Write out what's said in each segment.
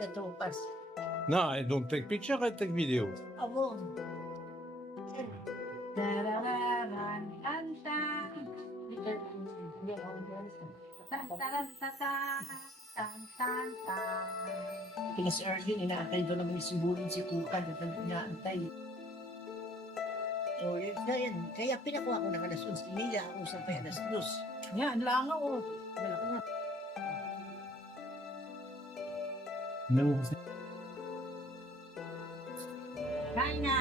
the tropas. No, I don't take picture, I take video. Abo. Kaya si Erwin, inaantay doon naman isibulin si Kuka na inaantay. So, yun, kaya pinakuha ko ng alas 11 nila, ako sa pay alas 2. Yan, langaw. Wala ko nga. No. Kain na!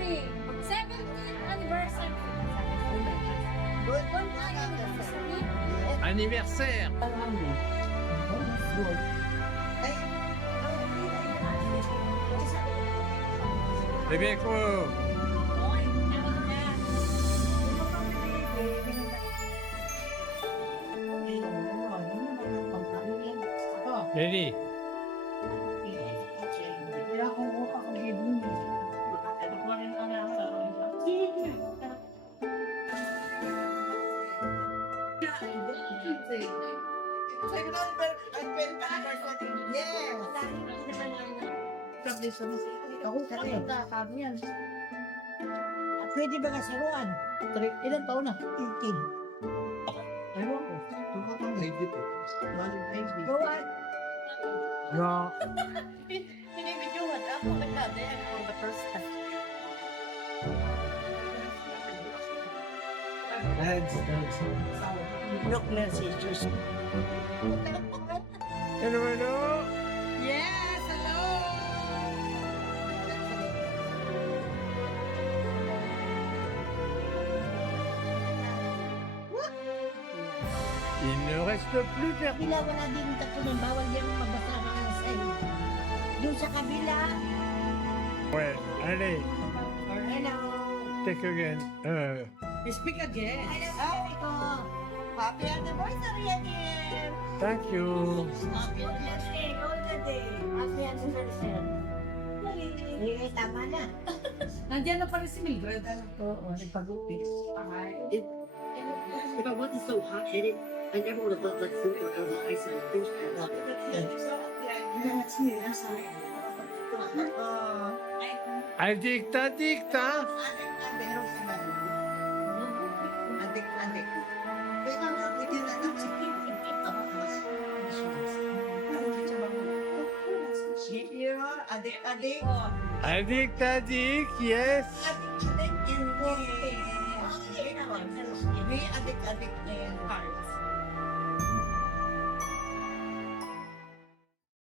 Hey, 17th anniversary. Good. One anniversary. Anniversaire! Ay, Bebek ko! Ready? Kaya kung upa kang hibon eh. Ako rin ang nasa. Sige. Yes! Ako kami yan. Pwede ba kasaruan? Ilan taon na? 18. Ewan ko. Tumatang higit po. Go on. No. Binibidyohan ako nagdadayan for the first time. Look na si Jesus. Hello, hello! Yes, hello! Il ne reste plus personne. Kabila, wala din tapunan. Bawal yan mabasa ka ng sa'yo. Doon sa kabila. Ouais, allez, Hello. take again. Speak again. Hello. Ito. Happy anniversary again. Thank you. Happy anniversary all the day. Happy anniversary. Eh, tama na. Nandiyan na pa rin si Mildred. Oo, nagpag-upit. If I wasn't so hot-headed, I never would have felt like food or ever ice in the first place. That's you, that's all. Adicta, adicta. Adik-adik. Adik-adik. Adicta, addict, yes. Adik-adik. Hindi. Hindi adik-adik na yan.